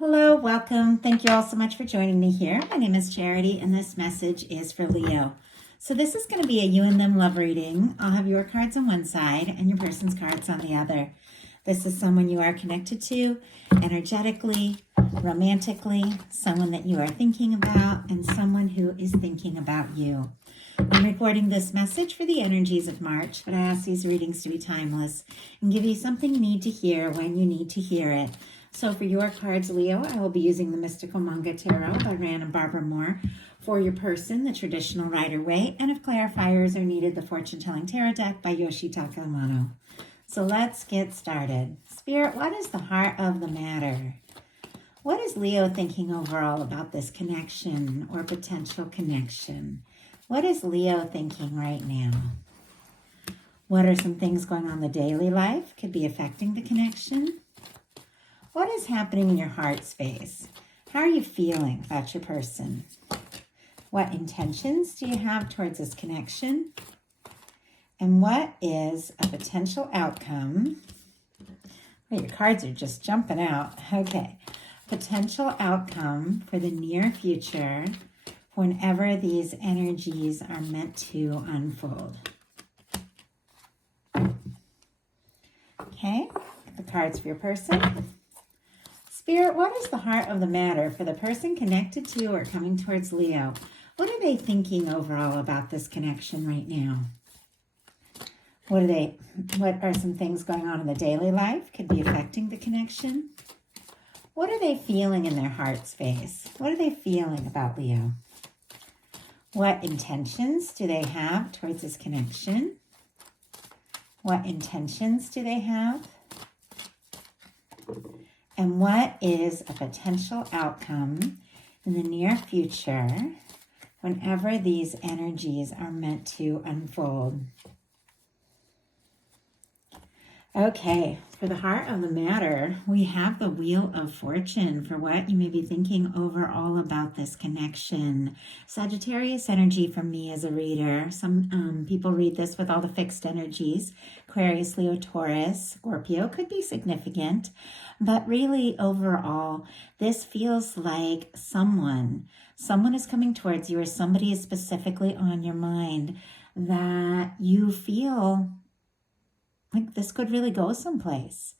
Hello, welcome. Thank you all so much for joining me here. My name is Charity, and this message is for Leo. So this is going to be a you and them love reading. I'll have your cards on one side and your person's cards on the other. This is someone you are connected to energetically, romantically, someone that you are thinking about, and someone who is thinking about you. I'm recording this message for the energies of March, but I ask these readings to be timeless and give you something you need to hear when you need to hear it. So for your cards, Leo, I will be using the Mystical Manga Tarot by Rand and Barbara Moore. For your person, the Traditional Rider-Waite, and if clarifiers are needed, the Fortune Telling Tarot Deck by Yoshitaka Amano. So let's get started. Spirit, what is the heart of the matter? What is Leo thinking overall about this connection or potential connection? What is Leo thinking right now? What are some things going on in the daily life? Could be affecting the connection. What is happening in your heart space? How are you feeling about your person? What intentions do you have towards this connection? And what is a potential outcome? Oh, your cards are just jumping out. Okay. Potential outcome for the near future whenever these energies are meant to unfold. Okay. The cards for your person. Spirit, what is the heart of the matter for the person connected to or coming towards Leo? What are they thinking overall about this connection right now? What are some things going on in the daily life? Could be affecting the connection. What are they feeling in their heart space? What are they feeling about Leo? What intentions do they have towards this connection? What intentions do they have? And what is a potential outcome in the near future whenever these energies are meant to unfold? Okay, for the heart of the matter, we have the Wheel of Fortune for what you may be thinking overall about this connection. Sagittarius energy from me as a reader. Some people read this with all the fixed energies. Aquarius, Leo, Taurus, Scorpio could be significant. But really, overall, this feels like someone is coming towards you, or somebody is specifically on your mind that you feel like this could really go someplace.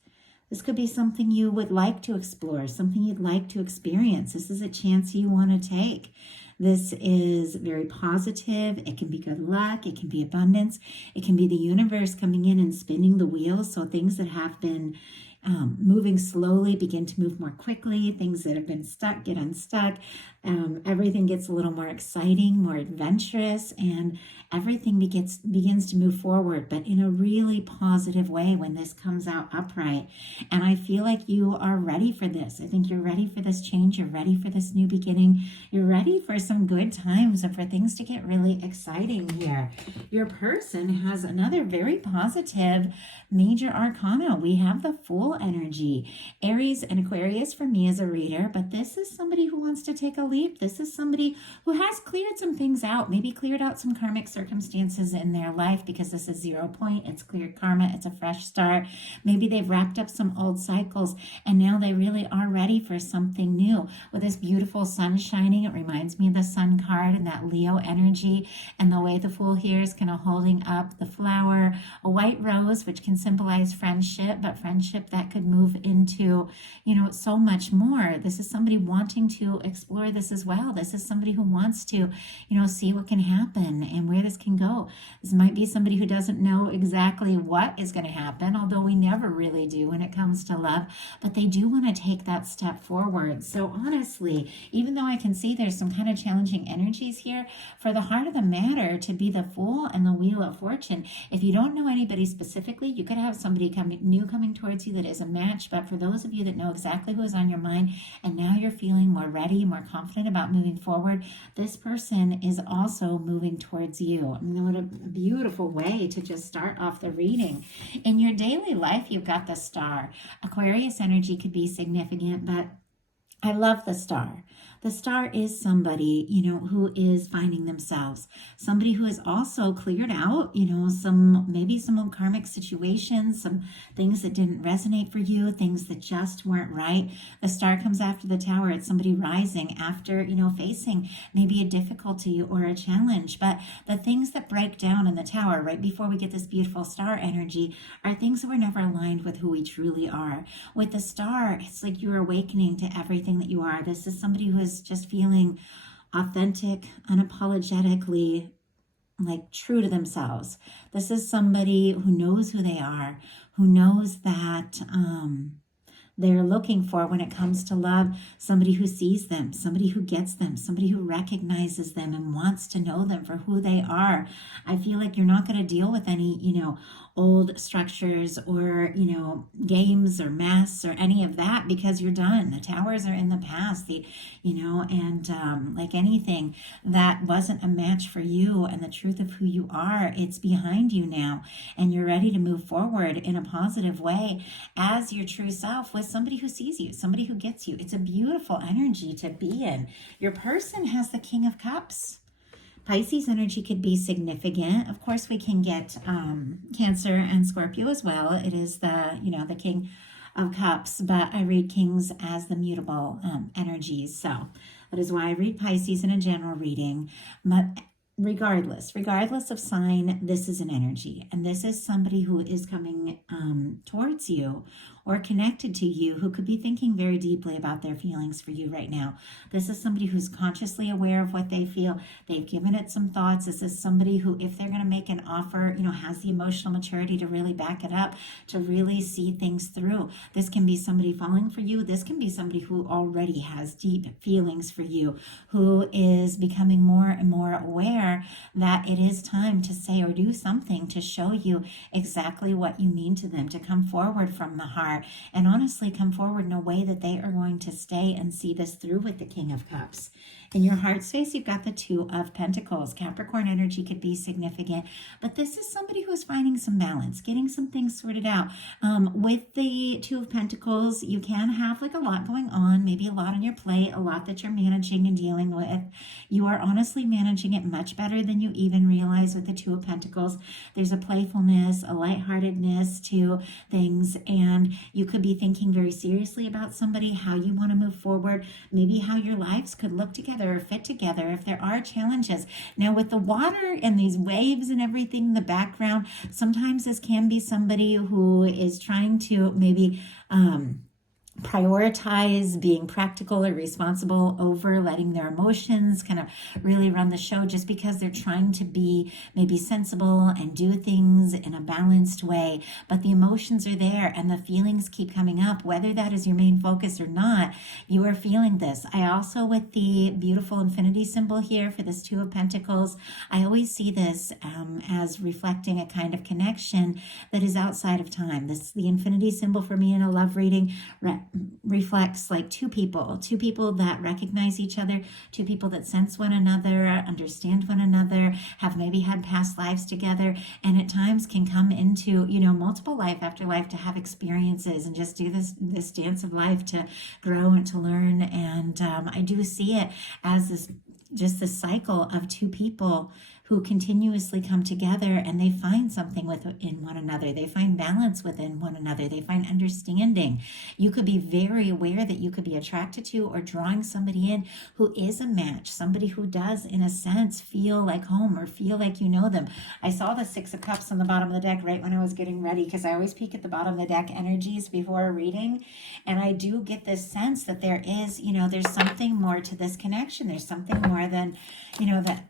This could be something you would like to explore, something you'd like to experience. This is a chance you want to take. This is very positive. It can be good luck. It can be abundance. It can be the universe coming in and spinning the wheels. So things that have been moving slowly begin to move more quickly. Things that have been stuck get unstuck. Everything gets a little more exciting, more adventurous, and everything begins to move forward, but in a really positive way when this comes out upright. And I feel like you are ready for this. I think you're ready for this change. You're ready for this new beginning. You're ready for some good times and for things to get really exciting here. Your person has another very positive major arcana. We have the Fool energy. Aries and Aquarius for me as a reader, but this is somebody who wants to take a leap. This is somebody who has cleared some things out, maybe cleared out some karmic circumstances in their life, because this is 0 point. It's cleared karma. It's a fresh start. Maybe they've wrapped up some old cycles and now they really are ready for something new. With this beautiful sun shining, it reminds me of the Sun card and that Leo energy, and the way the Fool here is kind of holding up the flower, a white rose, which can symbolize friendship, but friendship that could move into, so much more. This is somebody wanting to explore this as well. This is somebody who wants to, see what can happen and where this can go. This might be somebody who doesn't know exactly what is going to happen, although we never really do when it comes to love, but they do want to take that step forward. So honestly, even though I can see there's some kind of challenging energies here, for the heart of the matter to be the Fool and the Wheel of Fortune, if you don't know anybody specifically, you could have somebody coming towards you that is a match. But for those of you that know exactly who is on your mind and now you're feeling more ready, more confident about moving forward, this person is also moving towards you. I mean, what a beautiful way to just start off the reading. In your daily life, you've got the Star. Aquarius energy could be significant, but I love the star. The star is somebody, who is finding themselves, somebody who has also cleared out, maybe some old karmic situations, some things that didn't resonate for you, things that just weren't right. The star comes after the tower. It's somebody rising after, facing maybe a difficulty or a challenge. But the things that break down in the tower right before we get this beautiful star energy are things that were never aligned with who we truly are. With the star, it's like you're awakening to everything that you are. This is somebody who is just feeling authentic, unapologetically like true to themselves. This is somebody who knows who they are, who knows that they're looking for when it comes to love, somebody who sees them, somebody who gets them, somebody who recognizes them and wants to know them for who they are. I feel like you're not going to deal with any, old structures or, games or masks or any of that because you're done. The towers are in the past, like anything that wasn't a match for you and the truth of who you are, it's behind you now. And you're ready to move forward in a positive way as your true self with somebody who sees you, somebody who gets you. It's a beautiful energy to be in. Your person has the King of Cups. Pisces energy could be significant. Of course, we can get Cancer and Scorpio as well. It is the King of Cups, but I read Kings as the mutable energies. So that is why I read Pisces in a general reading. But regardless of sign, this is an energy, and this is somebody who is coming towards you or connected to you who could be thinking very deeply about their feelings for you right now. This is somebody who's consciously aware of what they feel. They've given it some thoughts. This is somebody who, if they're going to make an offer, has the emotional maturity to really back it up, to really see things through. This can be somebody falling for you. This can be somebody who already has deep feelings for you, who is becoming more and more aware that it is time to say or do something to show you exactly what you mean to them, to come forward from the heart and honestly come forward in a way that they are going to stay and see this through with the King of Cups. In your heart space, you've got the Two of Pentacles. Capricorn energy could be significant, but this is somebody who is finding some balance, getting some things sorted out. With the Two of Pentacles, you can have like a lot going on, maybe a lot on your plate, a lot that you're managing and dealing with. You are honestly managing it much better than you even realize with the Two of Pentacles. There's a playfulness, a lightheartedness to things, and you could be thinking very seriously about somebody, how you want to move forward, maybe how your lives could look together or fit together if there are challenges. Now, with the water and these waves and everything in the background, sometimes this can be somebody who is trying to maybe prioritize being practical or responsible over letting their emotions kind of really run the show, just because they're trying to be maybe sensible and do things in a balanced way. But the emotions are there and the feelings keep coming up, whether that is your main focus or not. You are feeling this. I also, with the beautiful infinity symbol here for this Two of Pentacles, I always see this as reflecting a kind of connection that is outside of time. The infinity symbol for me in a love reading reflects like two people that recognize each other, two people that sense one another, understand one another, have maybe had past lives together, and at times can come into multiple life after life to have experiences and just do this dance of life to grow and to learn. And I do see it as this cycle of two people who continuously come together and they find something within one another. They find balance within one another. They find understanding. You could be very aware that you could be attracted to or drawing somebody in who is a match, somebody who does, in a sense, feel like home or feel like you know them. I saw the Six of Cups on the bottom of the deck right when I was getting ready, because I always peek at the bottom of the deck energies before a reading, and I do get this sense that there is, there's something more to this connection. There's something more than, that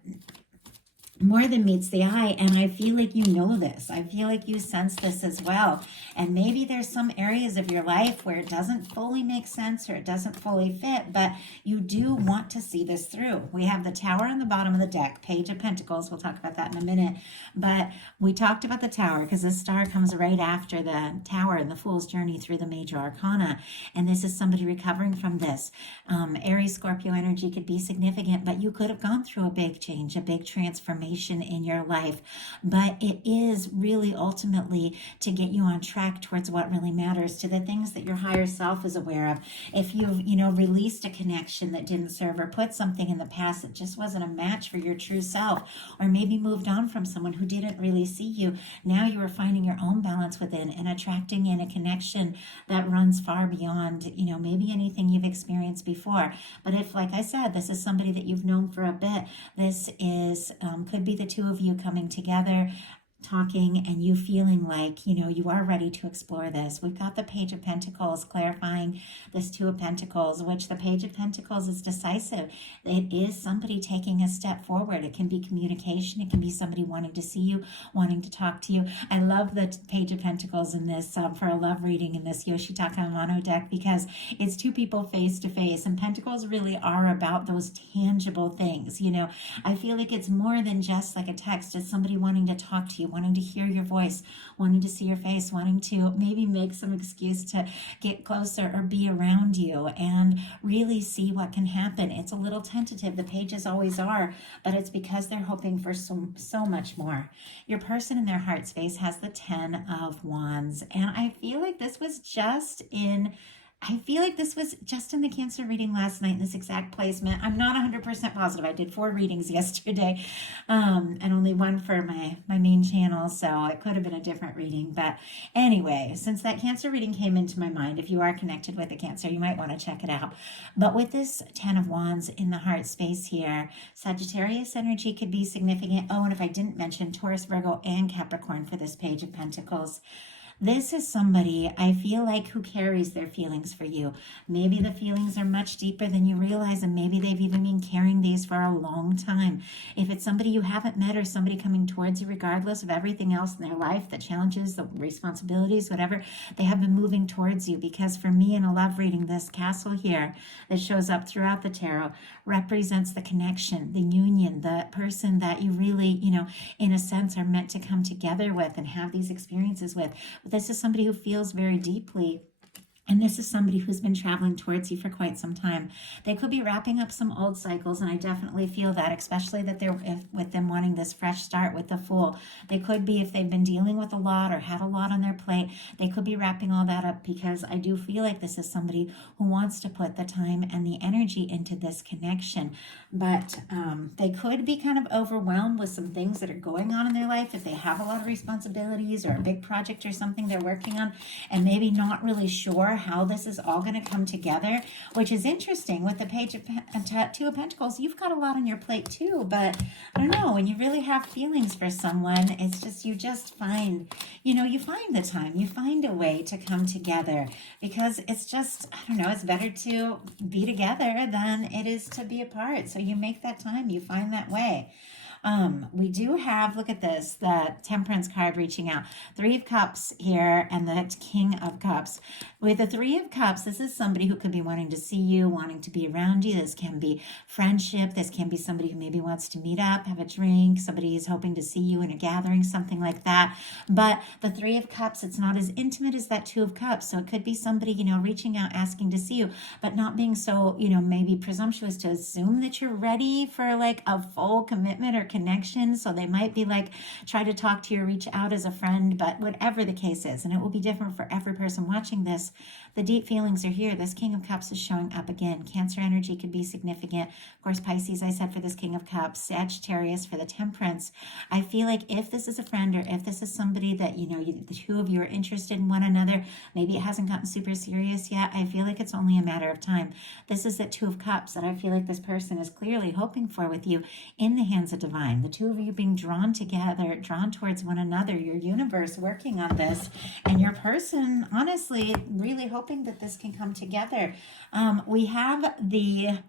more than meets the eye. And I feel like you know this. I feel like you sense this as well. And maybe there's some areas of your life where it doesn't fully make sense or it doesn't fully fit, but you do want to see this through. We have the Tower on the bottom of the deck, Page of Pentacles. We'll talk about that in a minute. But we talked about the Tower because this star comes right after the Tower and the Fool's journey through the major arcana. And this is somebody recovering from this. Aries, Scorpio energy could be significant, but you could have gone through a big change, a big transformation. transformation in your life, but it is really ultimately to get you on track towards what really matters, to the things that your higher self is aware of. If you've, released a connection that didn't serve, or put something in the past that just wasn't a match for your true self, or maybe moved on from someone who didn't really see you, now you are finding your own balance within and attracting in a connection that runs far beyond, maybe anything you've experienced before. But if, like I said, this is somebody that you've known for a bit, this is could be the two of you coming together, talking, and you feeling like you are ready to explore this. We've got the Page of Pentacles clarifying this Two of Pentacles, which the Page of Pentacles is decisive. It is somebody taking a step forward. It can be communication. It can be somebody wanting to see you, wanting to talk to you. I love the Page of Pentacles in this for a love reading in this Yoshitaka Amano deck, because it's two people face to face, and Pentacles really are about those tangible things. I feel like it's more than just like a text. It's somebody wanting to talk to you, wanting to hear your voice, wanting to see your face, wanting to maybe make some excuse to get closer or be around you and really see what can happen. It's a little tentative. The pages always are, but it's because they're hoping for so much more. Your person in their heart space has the 10 of Wands, and I feel like this was just in the Cancer reading last night in this exact placement. I'm not 100% positive. I did 4 readings yesterday, and only one for my main channel, so it could have been a different reading. But anyway, since that Cancer reading came into my mind, if you are connected with a Cancer, you might want to check it out. But with this 10 of Wands in the heart space here, Sagittarius energy could be significant. Oh, and if I didn't mention Taurus, Virgo, and Capricorn for this Page of Pentacles. This is somebody, I feel like, who carries their feelings for you. Maybe the feelings are much deeper than you realize, and maybe they've even been carrying these for a long time. If it's somebody you haven't met, or somebody coming towards you regardless of everything else in their life, the challenges, the responsibilities, whatever, they have been moving towards you. Because for me, in a love reading, this castle here that shows up throughout the tarot represents the connection, the union, the person that you really, in a sense, are meant to come together with and have these experiences with. This is somebody who feels very deeply, and this is somebody who's been traveling towards you for quite some time. They could be wrapping up some old cycles, and I definitely feel that, especially that with them wanting this fresh start with the Fool. They could be, if they've been dealing with a lot or had a lot on their plate, they could be wrapping all that up, because I do feel like this is somebody who wants to put the time and the energy into this connection. But they could be kind of overwhelmed with some things that are going on in their life, if they have a lot of responsibilities or a big project or something they're working on, and maybe not really sure how this is all going to come together, which is interesting. With the Page of Two of Pentacles, you've got a lot on your plate too, but I don't know, when you really have feelings for someone, it's just, you just find, you find the time, you find a way to come together, because it's just, I don't know, it's better to be together than it is to be apart. So you make that time, you find that way. We do have, look at this, the Temperance card reaching out. 3 of Cups here and the King of Cups. With the 3 of Cups, this is somebody who could be wanting to see you, wanting to be around you. This can be friendship. This can be somebody who maybe wants to meet up, have a drink. Somebody is hoping to see you in a gathering, something like that. But the 3 of Cups, it's not as intimate as that 2 of Cups. So it could be somebody, reaching out, asking to see you, but not being so, maybe presumptuous to assume that you're ready for like a full commitment or connection. So they might be like, try to talk to you, reach out as a friend, but whatever the case is, and it will be different for every person watching this, the deep feelings are here. This King of Cups is showing up again. Cancer energy could be significant. Of course, Pisces, I said, for this King of Cups. Sagittarius for the Temperance. I feel like if this is a friend, or if this is somebody that, the two of you are interested in one another, maybe it hasn't gotten super serious yet, I feel like it's only a matter of time. This is that 2 of Cups that I feel like this person is clearly hoping for with you in the hands of divine. The two of you being drawn together, drawn towards one another, your universe working on this, and your person honestly really hoping that this can come together. We have the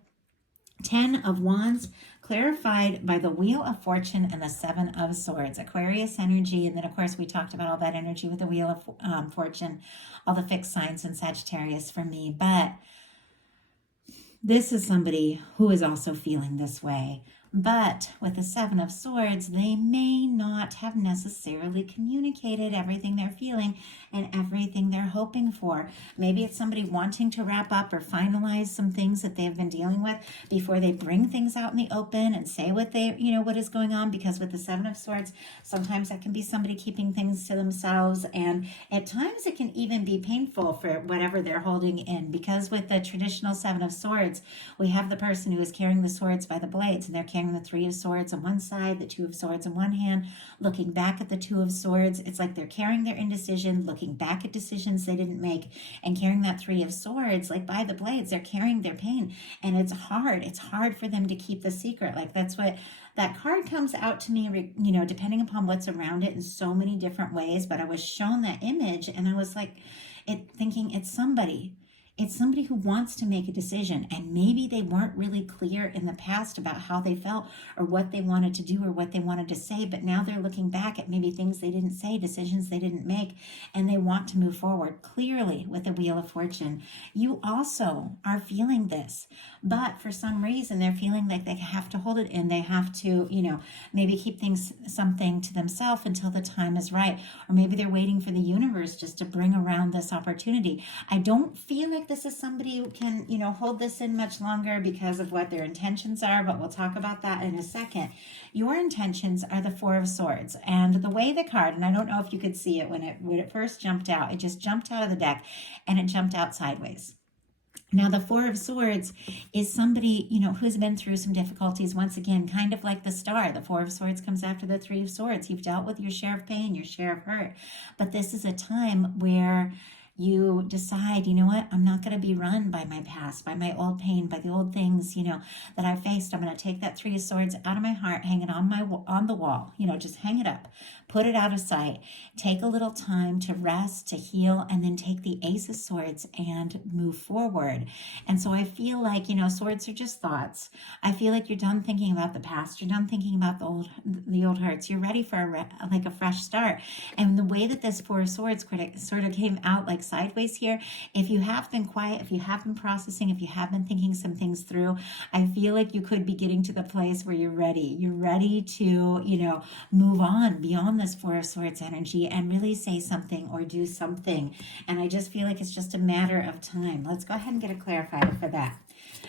10 of Wands clarified by the Wheel of Fortune and the 7 of Swords. Aquarius energy, and then of course we talked about all that energy with the Wheel of Fortune, all the fixed signs in Sagittarius for me. But this is somebody who is also feeling this way. But with the Seven of Swords, they may not have necessarily communicated everything they're feeling and everything they're hoping for. Maybe it's somebody wanting to wrap up or finalize some things that they've been dealing with before they bring things out in the open and say what they, what is going on. Because with the Seven of Swords, sometimes that can be somebody keeping things to themselves. And at times it can even be painful for whatever they're holding in. Because with the traditional Seven of Swords, we have the person who is carrying the swords by the blades, and they're carrying the Three of Swords on one side, the Two of Swords in one hand, looking back at the Two of Swords. It's like they're carrying their indecision, looking back at decisions they didn't make, and carrying that Three of Swords, like by the blades. They're carrying their pain, and it's hard. It's hard for them to keep the secret. Like that's what that card comes out to me, depending upon what's around it in so many different ways. But I was shown that image, and I was like, thinking it's somebody. It's somebody who wants to make a decision, and maybe they weren't really clear in the past about how they felt or what they wanted to do or what they wanted to say, but now they're looking back at maybe things they didn't say, decisions they didn't make, and they want to move forward. Clearly, with the Wheel of Fortune, you also are feeling this, but for some reason they're feeling like they have to hold it in. They have to, maybe keep something to themselves until the time is right, or maybe they're waiting for the universe just to bring around this opportunity. I don't feel like this is somebody who can, hold this in much longer because of what their intentions are, but we'll talk about that in a second. Your intentions are the Four of Swords, and the way the card, and I don't know if you could see it when it first jumped out, it just jumped out of the deck and it jumped out sideways. Now, the Four of Swords is somebody, who's been through some difficulties. Once again, kind of like the Star. The Four of Swords comes after the Three of Swords. You've dealt with your share of pain, your share of hurt. But this is a time where you decide, what, I'm not going to be run by my past, by my old pain, by the old things, that I faced. I'm going to take that Three of Swords out of my heart, hang it on the wall, just hang it up, put it out of sight, take a little time to rest, to heal, and then take the Ace of Swords and move forward. And so I feel like, swords are just thoughts. I feel like you're done thinking about the past. You're done thinking about the old hurts. You're ready for a fresh start. And the way that this Four of Swords sort of came out like sideways here, if you have been quiet, if you have been processing, if you have been thinking some things through, I feel like you could be getting to the place where you're ready. You're ready to, move on beyond this Four of Swords energy and really say something or do something. And I just feel like it's just a matter of time. Let's go ahead and get a clarifier for that.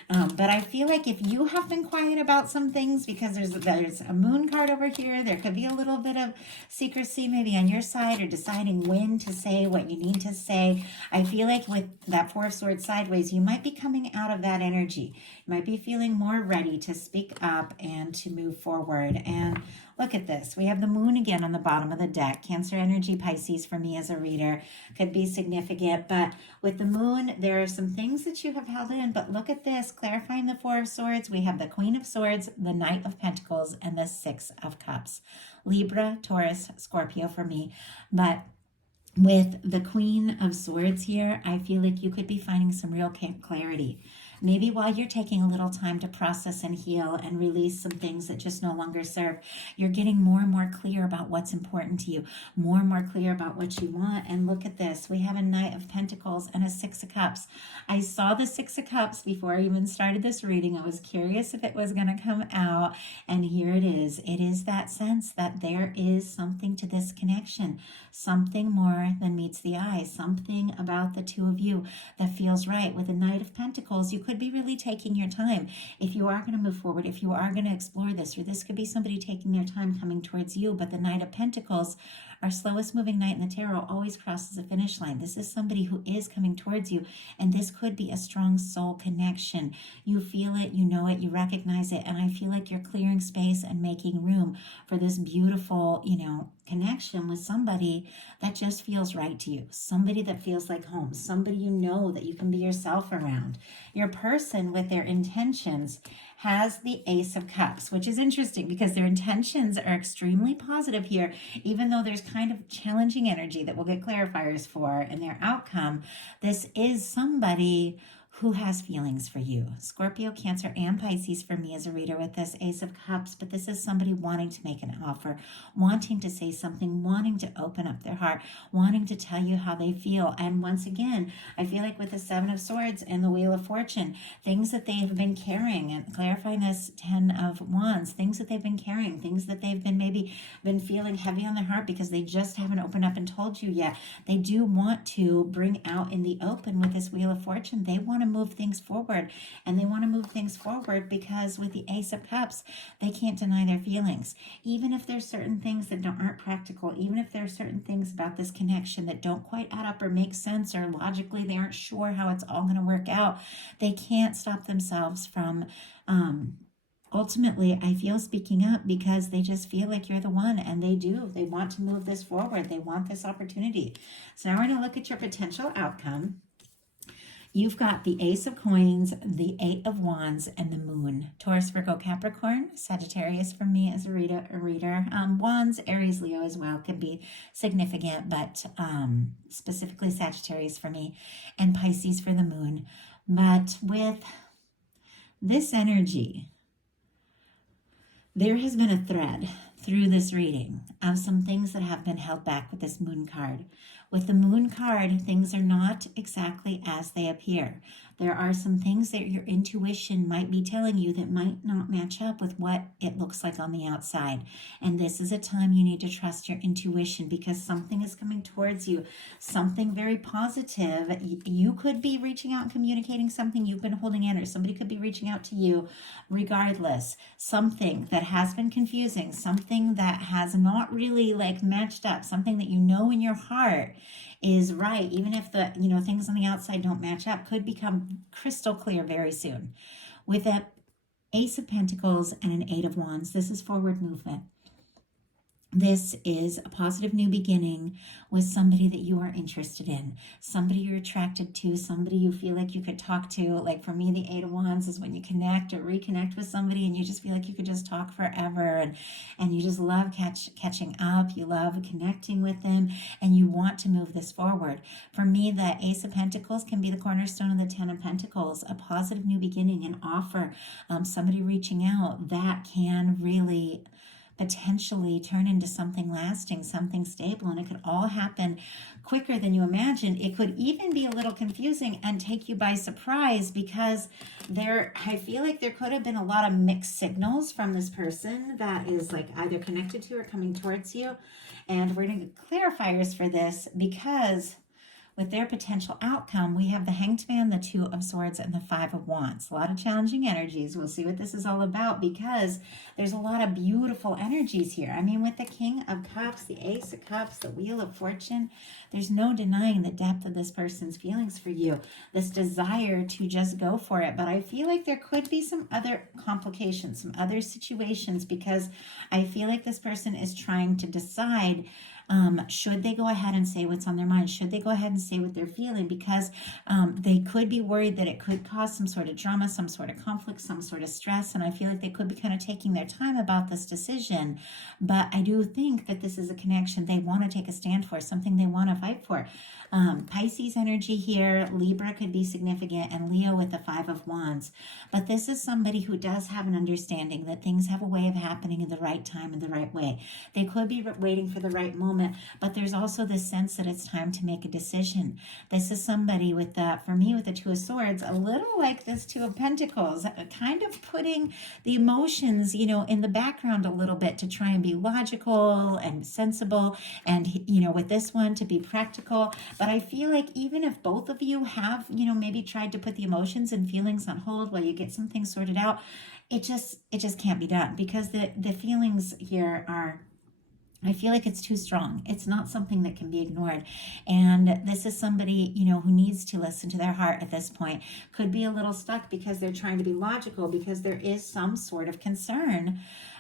But I feel like if you have been quiet about some things, because there's a moon card over here, there could be a little bit of secrecy maybe on your side, or deciding when to say what you need to say. I feel like with that Four of Swords sideways, you might be coming out of that energy. You might be feeling more ready to speak up and to move forward. And look at this. We have the moon again on the bottom of the deck. Cancer energy, Pisces for me as a reader could be significant. But with the moon, there are some things that you have held in. But look at this. Clarifying the Four of Swords, we have the Queen of Swords, the Knight of Pentacles, and the Six of Cups. Libra, Taurus, Scorpio for me. But with the Queen of Swords here, I feel like you could be finding some real clarity. Maybe while you're taking a little time to process and heal and release some things that just no longer serve, you're getting more and more clear about what's important to you, more and more clear about what you want. And look at this. We have a Knight of Pentacles and a Six of Cups. I saw the Six of Cups before I even started this reading. I was curious if it was going to come out. And here it is. It is that sense that there is something to this connection, something more than meets the eye, something about the two of you that feels right. With the Knight of Pentacles, you could be really taking your time. If you are going to move forward, if you are going to explore this, or this could be somebody taking their time coming towards you. But the Knight of Pentacles, our slowest moving knight in the tarot, always crosses a finish line. This is somebody who is coming towards you, and this could be a strong soul connection. You feel it, you know it, you recognize it, and I feel like you're clearing space and making room for this beautiful, connection with somebody that just feels right to you, somebody that feels like home, somebody that you can be yourself around. Your person with their intentions has the Ace of Cups, which is interesting because their intentions are extremely positive here, even though there's kind of challenging energy that we'll get clarifiers for in their outcome. This is somebody who has feelings for you. Scorpio, Cancer, and Pisces for me as a reader with this Ace of Cups, but this is somebody wanting to make an offer, wanting to say something, wanting to open up their heart, wanting to tell you how they feel. And once again, I feel like with the Seven of Swords and the Wheel of Fortune, things that they have been carrying, and clarifying this Ten of Wands, things that they've been carrying, things that they've been maybe been feeling heavy on their heart because they just haven't opened up and told you yet. They do want to bring out in the open with this Wheel of Fortune. They want to move things forward, and they want to move things forward because with the Ace of Cups, they can't deny their feelings. Even if there's certain things that aren't practical, even if there are certain things about this connection that don't quite add up or make sense, or logically they aren't sure how it's all going to work out, they can't stop themselves from ultimately, I feel, speaking up, because they just feel like you're the one, and they do. They want to move this forward. They want this opportunity. So now we're going to look at your potential outcome. You've got the Ace of Coins, the Eight of Wands, and the Moon. Taurus, Virgo, Capricorn, Sagittarius for me as a reader. Wands, Aries, Leo as well can be significant, but specifically Sagittarius for me, and Pisces for the Moon. But with this energy, there has been a thread through this reading of some things that have been held back with this Moon card. With the Moon card, things are not exactly as they appear. There are some things that your intuition might be telling you that might not match up with what it looks like on the outside. And this is a time you need to trust your intuition, because something is coming towards you, something very positive. You could be reaching out and communicating something you've been holding in, or somebody could be reaching out to you regardless. Something that has been confusing, something that has not really matched up, something that you know in your heart is right, even if the things on the outside don't match up, could become crystal clear very soon. With that Ace of Pentacles and an Eight of Wands, this is forward movement. This is a positive new beginning with somebody that you are interested in, somebody you're attracted to, somebody you feel like you could talk to. Like for me, the Eight of Wands is when you connect or reconnect with somebody and you just feel like you could just talk forever, and you just love catching up, you love connecting with them, and you want to move this forward. For me, the Ace of Pentacles can be the cornerstone of the Ten of Pentacles, a positive new beginning, an offer, somebody reaching out that can really potentially turn into something lasting, something stable, and it could all happen quicker than you imagined. It could even be a little confusing and take you by surprise, because I feel like there could have been a lot of mixed signals from this person that is either connected to or coming towards you. And we're going to get clarifiers for this, because with their potential outcome, we have the Hanged Man, the Two of Swords, and the Five of Wands. A lot of challenging energies. We'll see what this is all about, because there's a lot of beautiful energies here. I mean, with the King of Cups, the Ace of Cups, the Wheel of Fortune, there's no denying the depth of this person's feelings for you, this desire to just go for it. But I feel like there could be some other complications, some other situations, because I feel like this person is trying to decide, should they go ahead and say what's on their mind? Should they go ahead and say what they're feeling? Because they could be worried that it could cause some sort of drama, some sort of conflict, some sort of stress. And I feel like they could be kind of taking their time about this decision. But I do think that this is a connection they want to take a stand for, something they want to fight for. Pisces energy here, Libra could be significant, and Leo with the Five of Wands. But this is somebody who does have an understanding that things have a way of happening in the right time, in the right way. They could be waiting for the right moment, but there's also this sense that it's time to make a decision. This is somebody with for me, with the Two of Swords, a little like this Two of Pentacles, kind of putting the emotions, in the background a little bit to try and be logical and sensible, and, with this one to be practical. But I feel like even if both of you have, maybe tried to put the emotions and feelings on hold while you get some things sorted out, it just can't be done, because the feelings here are, I feel like it's too strong. It's not something that can be ignored. And this is somebody, who needs to listen to their heart at this point. Could be a little stuck because they're trying to be logical, because there is some sort of concern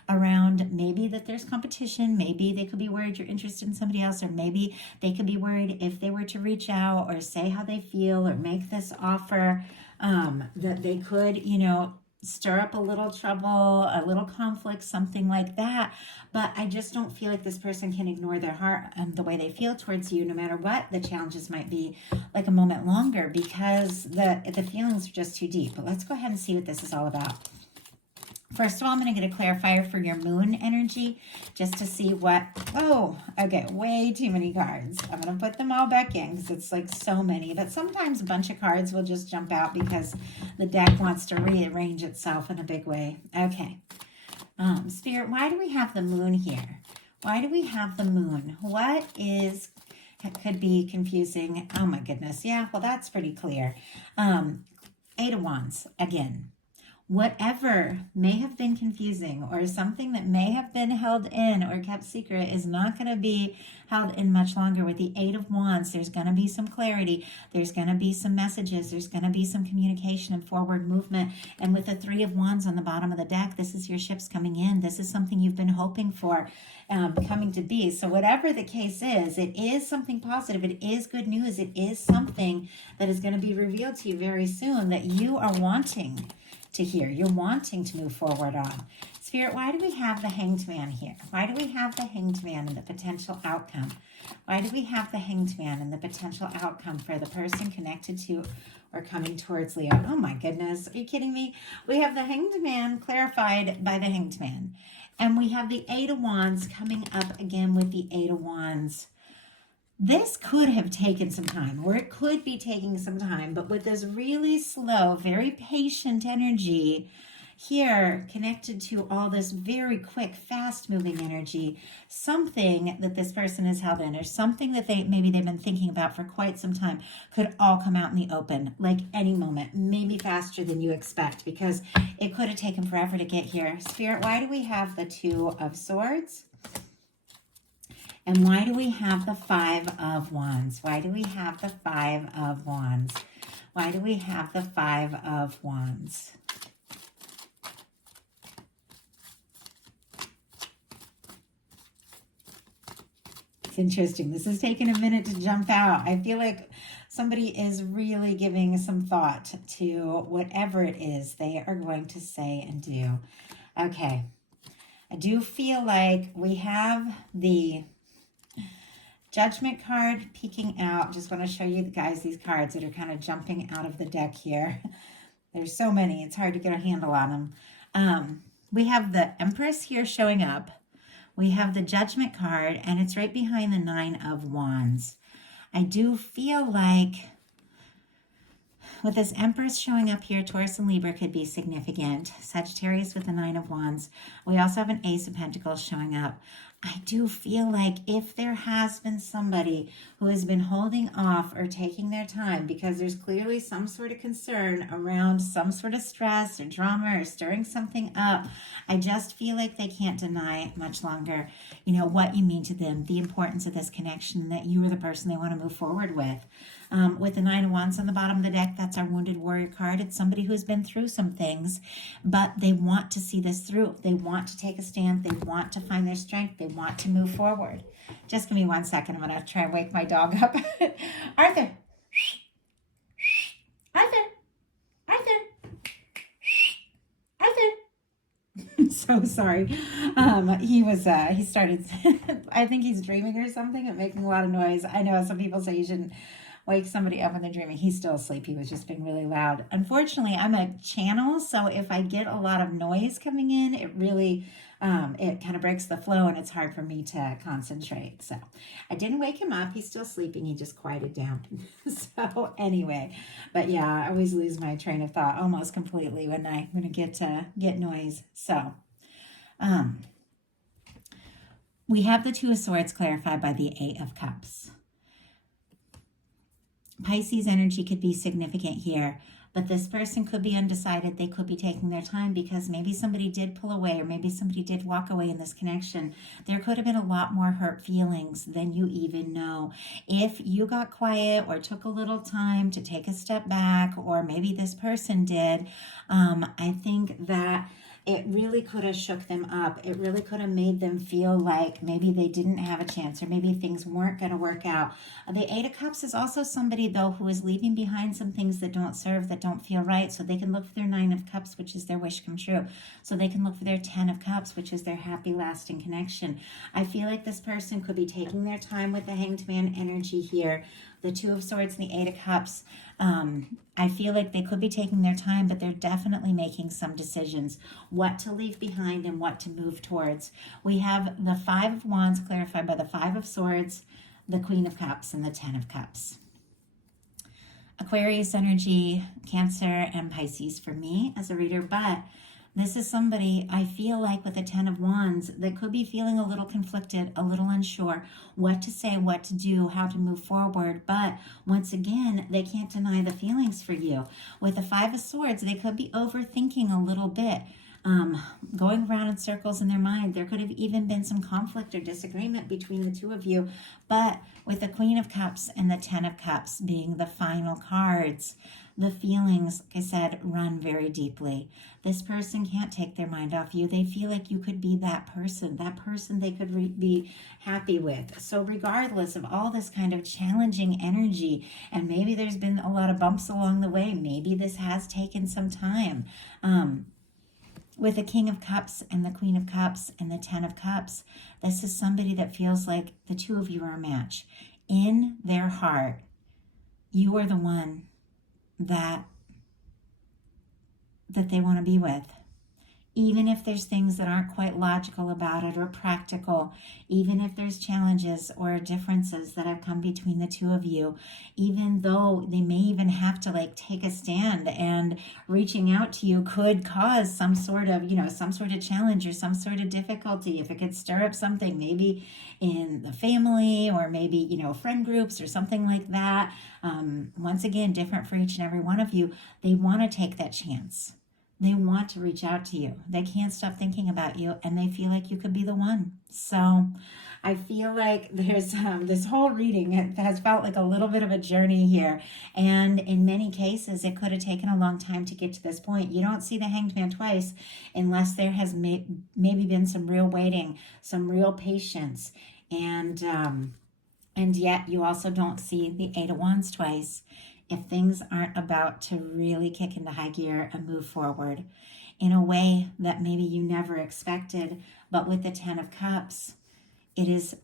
around maybe that there's competition. Maybe they could be worried you're interested in somebody else, or maybe they could be worried if they were to reach out or say how they feel or make this offer, that they could, stir up a little trouble, a little conflict, something like that. But I just don't feel like this person can ignore their heart and the way they feel towards you, no matter what the challenges might be, like a moment longer, because the feelings are just too deep. But let's go ahead and see what this is all about. First of all, I'm going to get a clarifier for your moon energy just to see what, oh, okay, way too many cards. I'm going to put them all back in because it's like so many. But sometimes a bunch of cards will just jump out because the deck wants to rearrange itself in a big way. Okay. Spirit, why do we have the moon here? Why do we have the moon? What is, could be confusing? Oh my goodness. Yeah, well, that's pretty clear. Eight of Wands, again. Whatever may have been confusing or something that may have been held in or kept secret is not going to be held in much longer. With the Eight of Wands, there's going to be some clarity. There's going to be some messages. There's going to be some communication and forward movement. And with the Three of Wands on the bottom of the deck, this is your ships coming in. This is something you've been hoping for coming to be. So whatever the case is, it is something positive. It is good news. It is something that is going to be revealed to you very soon that you are wanting to hear. You're wanting to move forward on. Spirit, why do we have the Hanged Man here? Why do we have the Hanged Man and the potential outcome? Why do we have the Hanged Man and the potential outcome for the person connected to or coming towards Leo? Oh my goodness, are you kidding me? We have the Hanged Man clarified by the Hanged Man. And we have the Eight of Wands coming up again with the Eight of Wands. This could have taken some time, or it could be taking some time, but with this really slow, very patient energy here connected to all this very quick, fast-moving energy, something that this person has held in, or something that maybe they've been thinking about for quite some time, could all come out in the open, like any moment, maybe faster than you expect, because it could have taken forever to get here. Spirit, why do we have the Two of Swords? And why do we have the Five of Wands? Why do we have the Five of Wands? Why do we have the Five of Wands? It's interesting. This is taking a minute to jump out. I feel like somebody is really giving some thought to whatever it is they are going to say and do. Okay. I do feel like we have the Judgment card peeking out. Just want to show you guys these cards that are kind of jumping out of the deck here. There's so many. It's hard to get a handle on them. We have the Empress here showing up. We have the Judgment card, and it's right behind the Nine of Wands. I do feel like with this Empress showing up here, Taurus and Libra could be significant. Sagittarius with the Nine of Wands. We also have an Ace of Pentacles showing up. I do feel like if there has been somebody who has been holding off or taking their time because there's clearly some sort of concern around some sort of stress or drama or stirring something up, I just feel like they can't deny much longer, you know, what you mean to them, the importance of this connection, that you are the person they want to move forward with. With the Nine of Wands on the bottom of the deck, that's our Wounded Warrior card. It's somebody who's been through some things, but they want to see this through. They want to take a stand. They want to find their strength. They want to move forward. Just give me 1 second. I'm going to try and wake my dog up. Arthur. Arthur. Arthur. Arthur. So sorry. He started, I think he's dreaming or something and making a lot of noise. I know some people say you shouldn't wake somebody up when they're dreaming. He's still asleep. He was just being really loud. Unfortunately, I'm a channel, so if I get a lot of noise coming in, it really, it kind of breaks the flow and it's hard for me to concentrate. So I didn't wake him up. He's still sleeping. He just quieted down. So anyway, but yeah, I always lose my train of thought almost completely when I'm going to get noise. So, we have the Two of Swords clarified by the Eight of Cups. Pisces energy could be significant here, but this person could be undecided. They could be taking their time because maybe somebody did pull away or maybe somebody did walk away in this connection. There could have been a lot more hurt feelings than you even know. If you got quiet or took a little time to take a step back, or maybe this person did, I think that it really could have shook them up. It really could have made them feel like maybe they didn't have a chance, or maybe things weren't going to work out. The Eight of Cups is also somebody, though, who is leaving behind some things that don't serve, that don't feel right. So they can look for their Nine of Cups, which is their wish come true. So they can look for their Ten of Cups, which is their happy, lasting connection. I feel like this person could be taking their time with the Hanged Man energy here. The Two of Swords and the Eight of Cups. I feel like they could be taking their time, but they're definitely making some decisions, what to leave behind and what to move towards. We have the Five of Wands clarified by the Five of Swords, the Queen of Cups, and the Ten of Cups. Aquarius energy, Cancer, and Pisces for me as a reader, but this is somebody, I feel like, with the Ten of Wands that could be feeling a little conflicted, a little unsure what to say, what to do, how to move forward. But once again, they can't deny the feelings for you. With the Five of Swords, they could be overthinking a little bit, going around in circles in their mind. There could have even been some conflict or disagreement between the two of you. But with the Queen of Cups and the Ten of Cups being the final cards, the feelings, like I said, run very deeply. This person can't take their mind off you. They feel like you could be that person they could be happy with. So regardless of all this kind of challenging energy, and maybe there's been a lot of bumps along the way, maybe this has taken some time. With the King of Cups and the Queen of Cups and the Ten of Cups, this is somebody that feels like the two of you are a match. In their heart, you are the one that they want to be with. Even if there's things that aren't quite logical about it or practical, even if there's challenges or differences that have come between the two of you, even though they may even have to like take a stand, and reaching out to you could cause some sort of, some sort of challenge or some sort of difficulty. If it could stir up something, maybe in the family or maybe, friend groups or something like that. Once again, different for each and every one of you. They want to take that chance. They want to reach out to you. They can't stop thinking about you, and they feel like you could be the one. So I feel like there's this whole reading has felt like a little bit of a journey here. And in many cases, it could have taken a long time to get to this point. You don't see the Hanged Man twice unless there has maybe been some real waiting, some real patience. And yet you also don't see the Eight of Wands twice if things aren't about to really kick into high gear and move forward in a way that maybe you never expected. But with the Ten of Cups, it is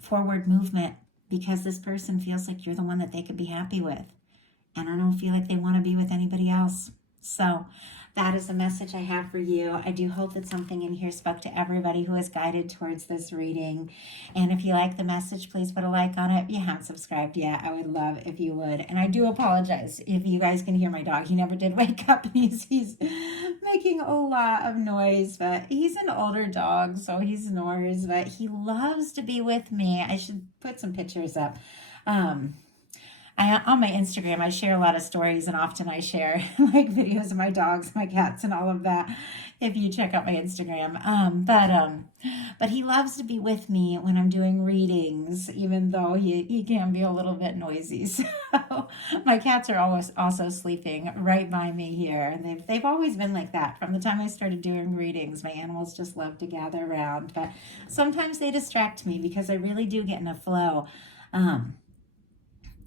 forward movement because this person feels like you're the one that they could be happy with. And I don't feel like they want to be with anybody else. So that is the message I have for you. I do hope that something in here spoke to everybody who is guided towards this reading. And if you like the message, please put a like on it. If you haven't subscribed yet, I would love if you would. And I do apologize if you guys can hear my dog. He never did wake up, and he's making a lot of noise, but he's an older dog, so he snores, but he loves to be with me. I should put some pictures up. On my Instagram, I share a lot of stories, and often I share like videos of my dogs, my cats, and all of that. If you check out my Instagram, but he loves to be with me when I'm doing readings, even though he can be a little bit noisy. So my cats are always also sleeping right by me here, and they've always been like that from the time I started doing readings. My animals just love to gather around, but sometimes they distract me because I really do get in a flow.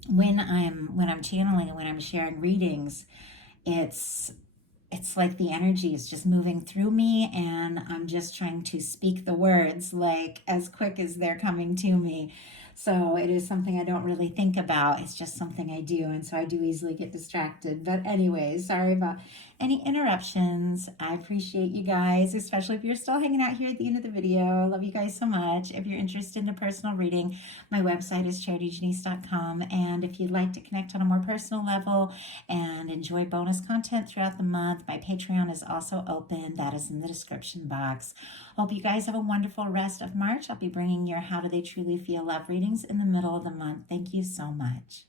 When I'm channeling and when I'm sharing readings, it's like the energy is just moving through me, and I'm just trying to speak the words like as quick as they're coming to me. So it is something I don't really think about. It's just something I do, and so I do easily get distracted. But anyways, sorry about any interruptions. I appreciate you guys, especially if you're still hanging out here at the end of the video. Love you guys so much. If you're interested in a personal reading, my website is charityjanice.com. And if you'd like to connect on a more personal level and enjoy bonus content throughout the month, my Patreon is also open. That is in the description box. Hope you guys have a wonderful rest of March. I'll be bringing your How Do They Truly Feel Love readings in the middle of the month. Thank you so much.